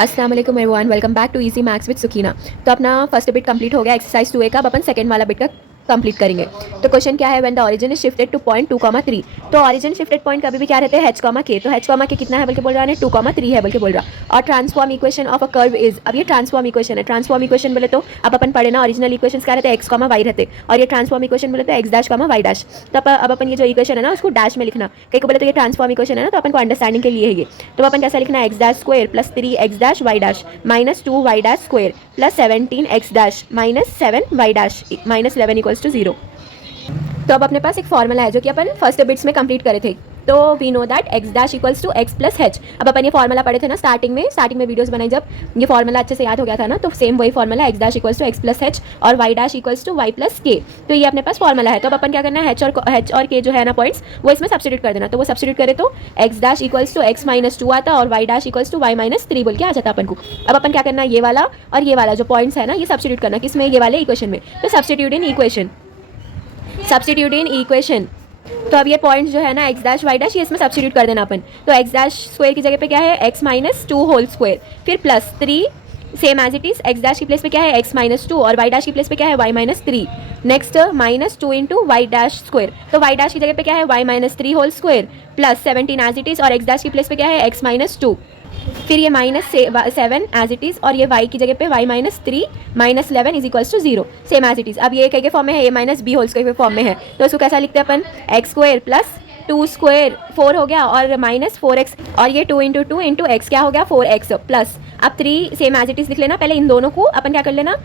अस्सलाम वालेकुम everyone, welcome back to easy maths with Sukina. तो अपना फर्स्ट बिट कंप्लीट हो गया एक्सरसाइज 2A का। अब अपन सेकंड वाला बिट का कंप्लीट करेंगे। तो क्वेश्चन क्या है, when the origin is shifted two point 2,3। तो ओरिजिन शिफ्टेड पॉइंट कभी भी क्या रहते हैं, h, k। तो h, k कितना है बल्कि बोल रहा है 2,3 है बल्कि बोल रहा। और transform equation of a curve is, अब ये ट्रांसफॉर्म इक्वेशन है। ट्रांसफॉर्म इक्वेशन बोले तो अब अपन पढ़े ना, ओरिजिनल इक्वेशन क्या रहते हैं, x, y रहते, और ये ट्रांसफॉर्म इक्वेशन बोले तो x डैश, y डैश। तो अब अपन ये जो इक्वेशन है ना उसको डैश में लिखना, कहीं को बोले तो ये ट्रांसफॉर्म इक्वेशन है ना, तो अपन को अंडरस्टैंडिंग के लिए है ये। तो अपन कैसा लिखना है, x dash square plus 3x dash y dash minus 2y dash square plus 17x dash minus 7y dash minus 11 equals to 0। तो अब अपने पास एक फॉर्मूला है जो कि अपन फर्स्ट बिट्स में कंप्लीट करे थे। तो we know that x dash equals to x plus h। अब अपन ये फॉर्मूला पढ़े थे ना स्टार्टिंग में वीडियोस बनाई जब, ये फॉर्मूला अच्छे से याद हो गया था ना, तो सेम वही formula x dash equals to x plus h और y dash equals to y plus k। तो ये अपने पास फॉर्मूला है। तो अब अपन क्या करना है, h और k जो है ना पॉइंट्स, वो इसमें सब्स्टिट्यूट कर देना। तो वो सब्स्टिट्यूट करे तो x dash equals to x minus 2 आता और y dash equals to y minus 3 बोल के आ जाता अपन को। अब अपन क्या करना है, ये वाला और ये वाला जो पॉइंट्स है ना, ये सब्स्टिट्यूट करना किसमें, ये वाले इक्वेशन में। तो सब्स्टिट्यूट इन इक्वेशन। तो अब ये पॉइंट्स जो है ना x डैश y डैश, ये इसमें सब्स्टिट्यूट कर देना अपन। तो x डैश स्क्वायर की जगह पे क्या है, x माइनस 2 होल स्क्वायर, फिर plus 3 same as it is, x dash की प्लेस पे क्या है x माइनस 2 और y डैश की प्लेस पे क्या है y minus 3। Next minus 2 into y dash square. तो y डैश की जगह पे क्या है y minus 3 whole square plus 17 as it is, और x डैश की प्लेस पे क्या है x माइनस 2। फिर ये माइनस 7 एज इट इज़, और ये y की जगह पे y minus 3 minus 11 is equals to 0, same as it is. अब ये के फॉर्म में है, a minus b whole square के फॉर्म में है। तो इसको कैसा लिखते हैं अपन, एक्स स्क्वायर प्लस 2 स्क्वायर 4 हो गया और माइनस 4x, और ये 2 इंटू 2 इंटू एक्स क्या हो गया 4x प्लस, अब 3 सेम एज इट इज़ लिख लेना। पहले इन दोनों को अपन क्या कर लेना,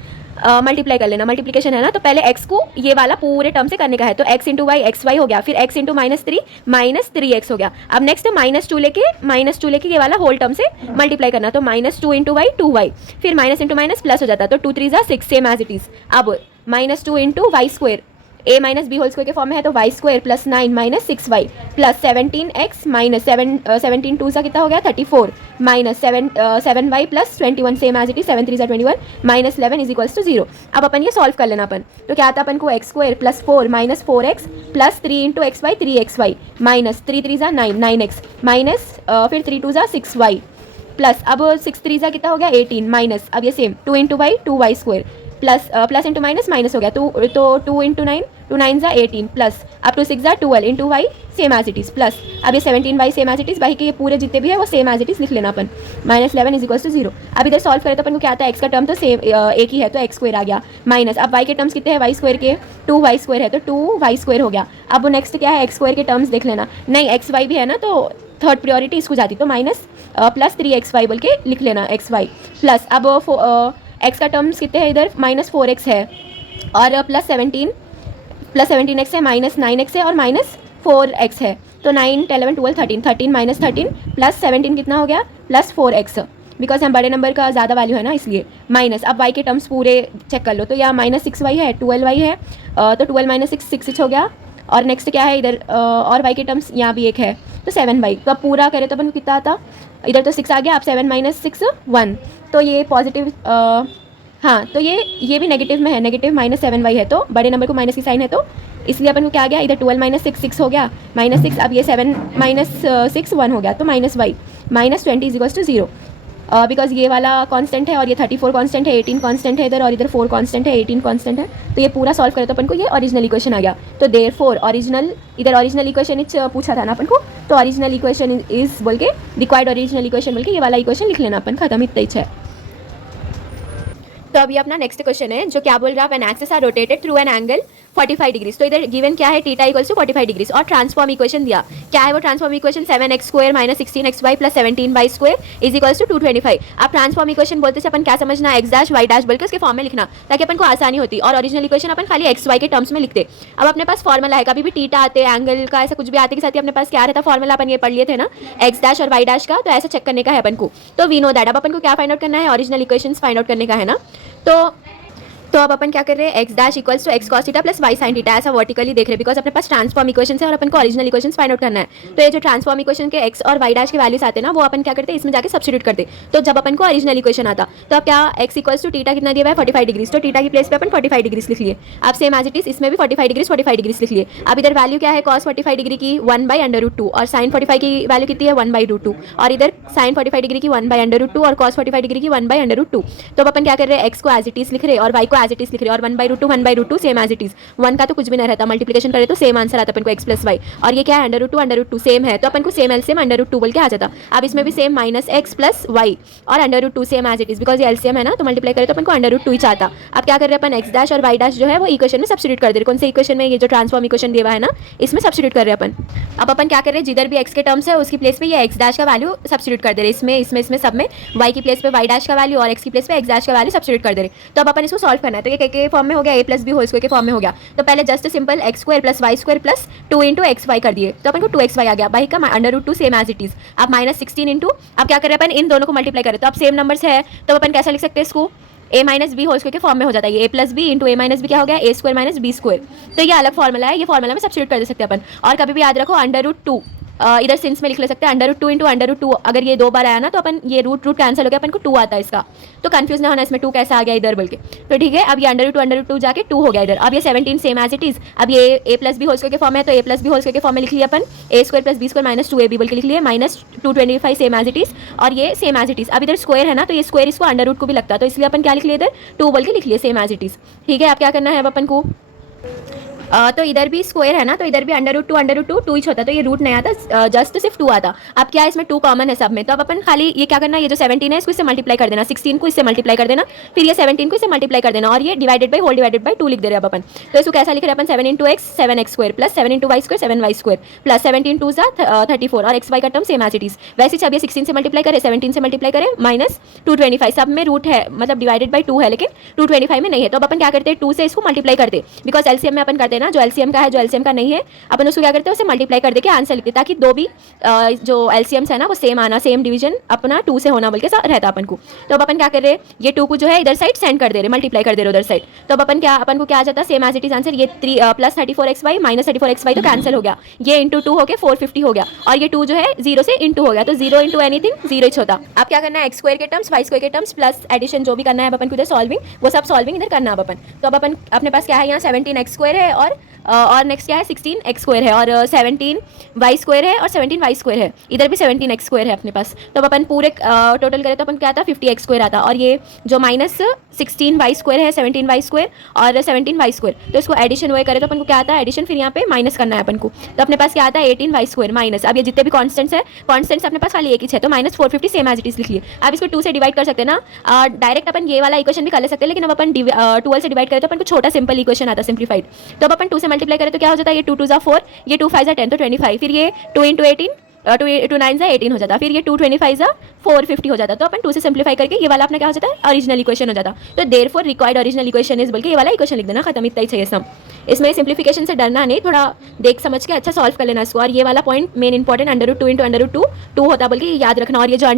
मल्टीप्लाई कर लेना, मल्टीप्लिकेशन है ना, तो पहले x को ये वाला पूरे टर्म से करने का है। तो x into y x y हो गया, फिर x इंटू माइनस 3 x हो गया। अब नेक्स्ट माइनस टू लेके ये वाला होल टर्म से मल्टीप्लाई करना। तो माइनस 2 इंटू वाई 2y, फिर माइनस इंटू माइनस प्लस हो जाता, तो 2 3 6 सेम एज इट इज। अब minus 2 into y square, a minus b whole square के फॉर्म में है, तो y square plus 9 minus 6y plus 17x minus 17 2 सा कितना हो गया 34 minus 7y plus 21 same as it is, 7 3 21 minus 11 is equals to 0। अब अपन ये सॉल्व कर लेना अपन। तो क्या आता अपन को, x square plus 4 minus 4x plus 3 into x y 3xy minus 3 3 9x minus फिर 3 2 6y प्लस, अब 6 3 कितना हो गया 18 माइनस, अब ये same 2 into y 2y square plus into minus minus हो गया, तो 2 इंटू 9 2 9 18 प्लस अब 2 6 12 into y same as it is plus, अब ये 17 y same as it is, बाकी के ये पूरे जितने भी है वो सेम एज इट इज़ लिख लेना अपन, माइनस 11 इज इक्वल्स टू 0। अब इधर सॉल्व करें तो अपन को क्या आता है, एक्स का टर्म तो सेम एक ही है तो एक्स स्क्वायर आ गया, माइनस अब वाई के टर्म्स कितने हैं, वाई स्क्वायर के 2y स्क्वायर है तो 2y स्क्वायर हो गया। अब नेक्स्ट क्या है, एक्स स्क्वायर के टर्म्स देख लेना, नहीं एक्स वाई भी है ना, तो थर्ड प्रायोरिटी इसको जाती, तो माइनस प्लस 3xy बोल के लिख लेना एक्स वाई प्लस, अब एक्स का टर्म्स कितने हैं इधर, माइनस 4x है और प्लस 17x है, माइनस 9x है और माइनस 4x है, तो 9 11 12 13 माइनस 13 प्लस 17 कितना हो गया प्लस 4x, बिकॉज हम बड़े नंबर का ज़्यादा वैल्यू है ना इसलिए माइनस। अब y के टर्म्स पूरे चेक कर लो, तो यहाँ माइनस 6y है 12y है, तो 12 माइनस 6 हो गया, और नेक्स्ट क्या है इधर और y के टर्म्स यहाँ भी एक है तो 7y। तो अब पूरा करें तो अपन को कितना आता, इधर तो 6 आ गया, अब 7 माइनस 6 1, तो ये पॉजिटिव हाँ, तो ये भी नेगेटिव में है, नेगेटिव माइनस 7y है, तो बड़े नंबर को माइनस की साइन है, तो इसलिए अपन को क्या आ गया, इधर 12 माइनस 6 हो गया माइनस 6, अब ये 7 माइनस 6 1 हो गया, तो minus y minus 20 is equals to 0, because ये वाला कांस्टेंट है और ये 34 कांस्टेंट है, 18 कांस्टेंट है इधर, और इधर 4 कांस्टेंट है 18 कांस्टेंट है, तो ये पूरा सॉल्व करें तो अपन को ये ओरिजिनल इक्वेशन आ गया। तो देयरफॉर ओरिजिनल, इधर ओरिजिनल इक्वेशन पूछा था ना अपन को, तो ओरिजिनल इक्वेशन इज बोल के रिक्वायर्ड ओरिजिनल इक्वेशन बोल के ये वाला इक्वेशन लिख लेना अपन, खत्म, इतना ही है। तो अभी अपना नेक्स्ट क्वेश्चन है जो क्या बोल रहा है, when axis are rotated through an angle 45 degrees. तो इधर गिवन क्या है, थीटा इक्वल्स टू 45 डिग्रीज, और ट्रांसफॉर्म इक्वेशन दिया, क्या है वो transform equation, 7x square minus 16xy plus 17y square is equals to 225। अब ट्रांसफॉर्म इक्वेशन बोलते से अपन क्या समझना, एक्स डैश वाई डैश बोल के उसके फॉर्म में लिखना ताकि अपन को आसानी होती, और ओरिजिनल इक्वेशन अपन खाली एक्स वाई के टर्म्स में लिखते। अब अपने पास फॉर्मूला है, कभी भी थीटा आते एंगल का ऐसा कुछ भी आते के साथ ही अपने पास क्या रहता फॉर्मूला, अपन ये पढ़ लिए थे ना एक्स डैश और वाई डैश का, तो ऐसा चेक करने का है अपन को। तो वी नो दैट अब अपन को क्या फाइंड आउट करना है, ओरिजिनल इक्वेशन फाइंड आउट करने का है ना। तो तो अब अपन क्या कर रहे हैं, x dash equals to x cos theta plus y sine theta ऐसा वर्टिकली देख रहे हैं, बिकॉज अपने पास ट्रांसफॉर्म इक्वेशन है और अपन को ओरिजिनल इक्वेशन फाइंड आउट करना है। तो ये जो ट्रांसफॉर्म इक्वेशन के एक्स और वाई डैश के वैल्यूज आते हैं ना, वो अपन क्या करते हैं, इसमें जाके सब्स्टिट्यूट करते। तो जब अपन को ओरिजिनल इक्वेशन आता, तो अब क्या एक्स इक्वल्स टू टीटा कितना दिया हुआ है 45 डिग्रीज, तो टीटा की प्लेस पे अपन 45 डिग्रीज लिख लिए। अब सेम एज इट इज इसमें भी 45 डिग्रीज लिख लिए। अब इधर वैल्यू क्या है cos 45 डिग्री की 1/√2 और sin 45 की वैल्यू कितनी है 1/√2 और इधर sin 45 डिग्री की 1/√2 और cos 45 डिग्री की 1/√2। तो अब अपन क्या कर रहे हैं, x को एज इट इज लिख रहे हैं और y को एज इट इज लिख रहे हैं और 1/√2 सेम एज इट इज। 1 का तो कुछ भी नहीं रहता, मल्टीप्लिकेशन करे तो सेम आंसर आता अपन को x प्लस वाई, और ये क्या है √2 सेम है, तो अपन को सेम एलसीएम √2 बोल के आ जाता। अब इसमें भी सेम -x प्लस वाई और √2 same as it is, because ये एलसीएम है ना, तो मल्टीप्लाई करे तो अपन को √2 ही चाहता। अब क्या कर रहे हैं अपन, x डैश और y डैश जो है वो इक्वेशन में सब्स्टिट्यूट कर दे रहे। कौन से इक्वेशन में, ये जो ट्रांसफॉर्म इक्वेशन दिया हुआ है ना, इसमें सब्स्टिट्यूट कर रहे हैं अपन। अब अपन क्या कर रहे हैं, जिधर भी x के टर्म्स है उसकी प्लेस पे ये x डैश का वैल्यू सब्स्टिट्यूट कर दे रहे, इसमें सब में y की प्लेस पे y डैश का वैल्यू और x की प्लेस पे x डैश का वैल्यू सब्स्टिट्यूट कर दे रहे। तो अब अपन इसको सॉल्व करना है, तो ये के फॉर्म में हो गया, a plus b whole square के फॉर्म में हो गया। तो पहले just simple x square plus y square plus 2 into x y कर दिए, तो अपन को 2xy आ गया। बाई का √2 सेम एज इट इज। अब -16 इंटू, अब क्या कर रहे हैं अपन, इन दोनों को मल्टीप्लाई करें, तो अब सेम नंबर्स है तो अपन कैसा लिख सकते हैं इसको, a minus b whole square के फॉर्म में हो जाता है। ये a plus b into a minus b क्या हो गया, a square minus b square. तो ये अलग फॉर्मूला है, ये फॉर्मूला में सब्स्टिट्यूट कर दे सकते हैं अपन। और कभी भी याद रखो √2 इधर सिंस में लिख ले सकते हैं, √2 इंटू √2 अगर ये 2 बार आया ना, तो अपन ये रूट कैंसिल हो गया, अपन को 2 आता है इसका, तो कंफ्यूज ना होना इसमें 2 कैसा आ गया इधर बोल के। तो ठीक है, अब ये √2 जाके 2 हो गया इधर। अब ये 17 सेम एज इट इज। अब ये a plus b whole square के फॉर्म है, तो a plus b whole square के फॉर्म में लिख लिया अपन, a square plus b square minus 2ab बोल के लिख लिए, -225 सेम एज इट इज, और ये सेम एज इट इज। अब इधर स्क्वायर है ना, तो ये स्क्वायर इसको √ को भी लगता है, तो इसलिए अपन क्या लिख लिए इधर 2 बोल के लिख लिए सेम एज इट इज। ठीक है, अब क्या करना है अब अपन को, तो इधर भी स्क्वायर है ना, तो इधर भी √2 2 ही होता, तो ये रूट नहीं आता, जस्ट सिर्फ 2 आता। अब क्या है, इसमें 2 कॉमन है सब में, तो अब अपन खाली ये क्या करना है, ये जो 17 है इसको इससे मल्टीप्लाई कर देना, 16 को इससे मल्टीप्लाई कर देना, फिर ये 17 को इससे मल्टीप्लाई कर देना, और ये divided by whole divided by 2 लिख दे रहे हैं अब अपन। तो इसको कैसा लिख रहे हैं अपन, 7 into x 7x square plus 7 into y square 7y square plus 17 2 34 और x y का term same as it is. वैसे जब ये 16 से मल्टीप्लाई करे, 17 से मल्टीप्लाई करे, -225 सब में रूट है, मतलब डिवाइडेड बाई 2 है, लेकिन 225 में नहीं है। तो अब अपन क्या करते हैं, 2 से इसको मल्टीप्लाई करते, बिकॉज एलसीएम में अपन करते हैं ना, जो एलसीएम का है जो एलसीएम का नहीं है, अपन उसको क्या करते हैं, उसे मल्टीप्लाई कर देके आंसर लिखते, ताकि दो भी जो एलसीएम्स है ना वो सेम आना, सेम डिवीजन अपना 2 से होना बोल के रहता अपन को। तो अब अपन क्या कर रहे हैं, ये 2 को जो है इधर साइड सेंड कर दे रहे, मल्टीप्लाई कर दे रहे उधर साइड। तो अब अपन को क्या आ जाता है, same as it is answer, ये प्लस 34xy माइनस 34xy तो कैंसिल हो गया, ये इंटू 2 हो गया 450 हो गया, और ये 2 जो है 0 से इंटू हो गया, तो 0 इंटू एनीथिंग 0 ही होता। अब क्या करना है, एक्स स्क्वायर के टर्म्स वाई स्क्वायर के टर्म्स प्लस एडिशन जो भी करना है अपन को इधर सॉल्विंग, वो सब सॉल्विंग इधर करना है अपन। तो अब अपन अपने पास क्या है, यहाँ 17x स्क्वायर है और नेक्स्ट क्या है 16x स्क्वायर है और 17y स्क्वायर है और 17y स्क्वायर है, इधर भी 17x स्क्वायर है अपने पास। तो अब अपन पूरे टोटल करें तो अपन क्या आता, 50x स्क्वायर आता, और ये जो -16y स्क्वायर है 17y स्क्वायर और 17y स्क्वायर, तो इसको एडिशन वो करें तो अपन को क्या आता है, एडिशन फिर यहाँ पे माइनस करना है अपन को। तो अपने पास क्या आता है 18y स्क्वायर माइनस, अब ये जितने भी कॉन्स्टेंट्स है, कॉन्स्टेंट्स अपने पास खाली एक ही है, तो -450 सेम एज इट इज लिख लिए। अब इसको 2 से डिवाइड कर सकते हैं ना, डायरेक्ट अपन ये वाला इक्वेशन भी कर ले सकते हैं, लेकिन अब अपन 12 से डिवाइड करें तो अपन को छोटा सिंपल इक्वेशन आता सिंप्लीफाइड। तो अब अपन 2 से मल्टीप्लाई करें तो क्या हो जाता है, ये 2 2 4, ये 2 5 10 तो 25, फिर ये 2 इंटू 18 2 9 18 हो जाता, फिर ये 2 25 450 हो जाता। तो अपन 2 से सिंप्लीफाई करके ये वाला अपना क्या हो जाता है, ओरिजिनल इक्वेशन हो जाता। तो therefore required original equation is, बल्कि ये वाला इक्वेशन लिख देना, खत्म, इतना ही चाहिए सम। इसमें सिंप्लीफिकेशन से डरना नहीं, थोड़ा देख समझ के अच्छा सॉल्व कर लेना इसको। और ये वाला पॉइंट मेन इंपॉर्टेंट, √2 इंटू √2 2 होता, बल्कि याद रखना। और ये जो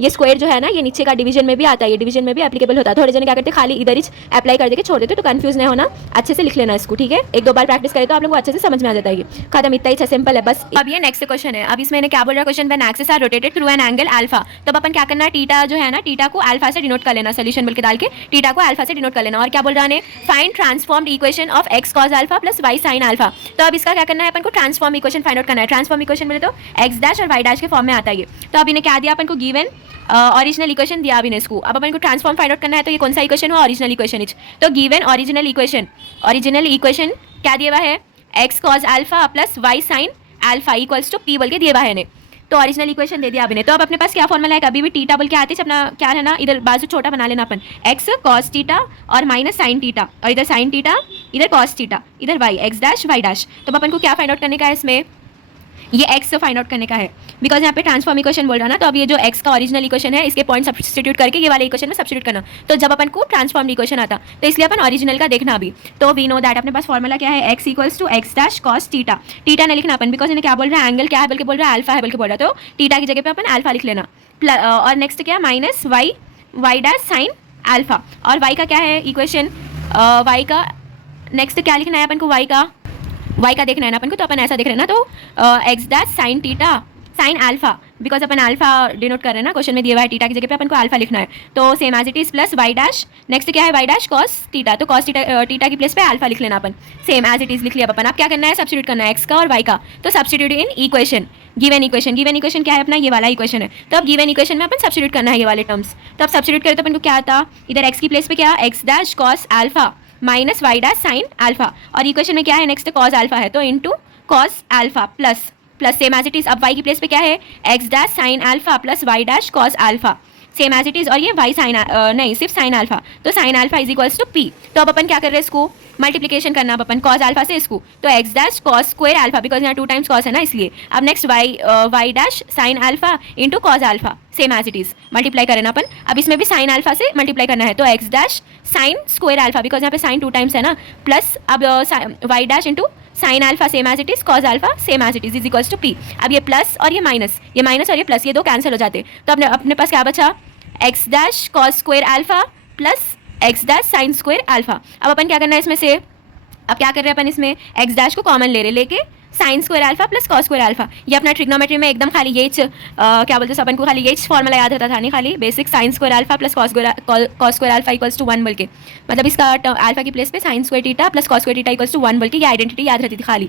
ये स्क्वायर जो है ना, ये नीचे का डिवीजन में भी आता है, ये डिवीजन में भी एप्लीकेबल होता है। थोड़े जने क्या करते हैं, खाली इधर ही अप्लाई कर देके छोड़ देते, तो कंफ्यूज नहीं होना, अच्छे से लिख लेना इसको, ठीक है। 1-2 बार प्रैक्टिस करें तो आप लोग को अच्छे से समझ में आ जाता है, खत्म, इतना ही सिंपल है बस। अब ये नेक्स्ट क्वेश्चन है। अब इसमें क्या बोल रहा है question, when axis are rotated through an angle alpha, तो अपन क्या करना है, टीटा जो है ना, टीटा को अल्फा से डिनोट कर लेना, सोल्यूशन बोल के डाल के टीटा को अल्फा से डिनोट कर लेना। और क्या बोल रहा है, find transformed equation of x cos alpha plus y sine alpha. तो अब इसका क्या करना है, अपन को ट्रांसफॉर्म इक्वेशन फाइंड आउट करना है। ट्रांसफॉर्म इक्वेशन बोले तो एक्स डैश और वाई डैश के फॉर्म में आता है ये। तो अब इन्हें क्या दिया अपन को, गिवन ओरिजिनल इक्वेशन दिया अभी इसको। अब अपन को ट्रांसफॉर्म फाइंड आउट करना है, तो ये कौन सा इक्वेशन हुआ, ओरिजिनल इक्वेशन। तो गिवन ओरिजिनल इक्वेशन क्या दिया हुआ है, x cos alpha plus y sine alpha equals to p बोल के दिया हुआ है, तो ओरिजिनल इक्वेशन दे दिया अभी ने। तो अब अपने पास क्या फॉर्मूला है, अभी भी टीटा बोल के आते हैं, अपना क्या है ना, इधर बाजू छोटा बना लेना अपन, एक्स कॉस टीटा और माइनस साइन टीटा, और इधर साइन टीटा, इधर कॉस टीटा, इधर y, x dash y dash. तो अपन को क्या फाइंड आउट करने का है इसमें, ये एक्स फाइंड आउट करने का है, बिकॉज यहाँ पे ट्रांसफॉर्म इक्वेशन बोल रहा ना। तो अब ये जो एक्स का ओरिजिनल इक्वेशन है, इसके पॉइंट सब्स्टिट्यूट करके ये वाले इक्वेशन में सब्स्टिट्यूट करना, तो जब अपन को ट्रांसफॉर्म इक्वेशन आता, तो इसलिए अपन ओरिजिनल का देखना अभी। तो वी नो दैट अपने पास फॉर्मूला क्या है, x equals to x dash cos theta. Theta नहीं लिखना अपन, बिकॉज इन्हें क्या बोल रहा है, एंगल क्या है बल्कि बोल रहा है अल्फा है बल्कि बोल रहा है, तो टीटा की जगह पे अपन अल्फा लिख लेना। और नेक्स्ट क्या, minus y dash sine alpha, और वाई का क्या है इक्वेशन, वाई का नेक्स्ट क्या लिखना है अपन को, वाई का देखना है ना अपन को, तो अपन ऐसा देख रहे हैं ना, तो x dash sine theta sine alpha, because upon alpha denote कर रहे हैं ना, क्वेश्चन में दिया हुआ है टीटा की जगह पे अपन को अल्फा लिखना है, तो same as it is plus y dash, next क्या है वाई डैश कॉस टीटा, तो कॉस टीटा की प्लेस पे अल्फा लिख लेना अपन, सेम एज इट इज लिख लिया अपन। अब क्या करना है, सब्स्टिट्यूट करना है एक्स का और वाई का, तो substitute in equation, given equation क्या है अपना, ये वाला इक्वेशन है, तो अब गिवन इक्वेशन में अपन सब्स्टिट्यूट करना है ये वाले टर्म्स, तो अब सब्स्टिट्यूट करें तो अपन को क्या आता, इधर एक्स की प्लेस पे क्या, x dash cos alpha minus y dash sine alpha, और इक्वेशन में क्या है नेक्स्ट कॉस अल्फा है, तो into cos alpha plus same as it is, अब वाई की प्लेस पे क्या है, x dash sine alpha plus y dash cos alpha, same as it is, और ये वाई साइन नहीं सिर्फ साइन अल्फा, तो sine alpha is equals to p, तो अब अपन क्या कर रहे हैं, इसको मल्टीप्लिकेशन करना अब अपन कॉस अल्फा से इसको, तो x dash cos square alpha, because यहाँ 2 टाइम्स कॉस है ना इसलिए, अब next y dash sine alpha into cos alpha, same as it is multiply करें ना अपन, अब इसमें भी साइन अल्फा से मल्टीप्लाई करना है, तो x dash sine square alpha, because यहाँ पे साइन 2 टाइम्स है ना, प्लस अब y dash into sine alpha same as it is, cos alpha same as it is equals to p, अब ये प्लस और ये माइनस और ये प्लस, ये दो कैंसिल हो जाते, तो अपने पास क्या बचा, x dash cos square alpha plus x dash sine square alpha. अब अपन क्या करना है इसमें से, अब क्या कर रहे हैं अपन इसमें एक्स डैश को कॉमन ले रहे, लेके sign square alpha plus cos square alpha, ये अपना ट्रिग्नोमेट्री में एकदम खाली ये क्या बोलते हैं अपन को, खाली ये फॉर्मूला याद रहता था नहीं, खाली basic sine square alpha plus cos square alpha equals to 1 बोल के, मतलब इसका अल्फा की प्लेस पे sine square theta plus cos square theta equals to 1 बोल के ये आइडेंटिटी याद रहती थी खाली,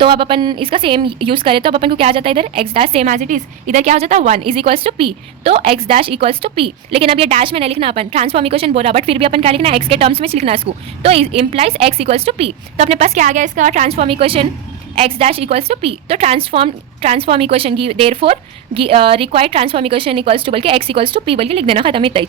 तो अब अपन इसका सेम यूज करें तो अब अपन को क्या आ जाता है, इधर x dash same as it is, इधर क्या हो जाता है 1 इज इक्वल्स टू पी, तो x dash equals to p, लेकिन अब ये डैश में नहीं लिखना अपन, ट्रांसफॉर्म इक्वेशन बोला, बट फिर भी अपन क्या लिखना है, एक्स के टर्म्स में लिखना है इसको, तो implies x equals to p, तो अपने पास क्या आ गया इसका transform equation, x dash equals to p, तो transform equation therefore required transform equation equals to बोल के एक्स इक्वल्स टू पी बोल के लिख देना, खत्म इतना ही।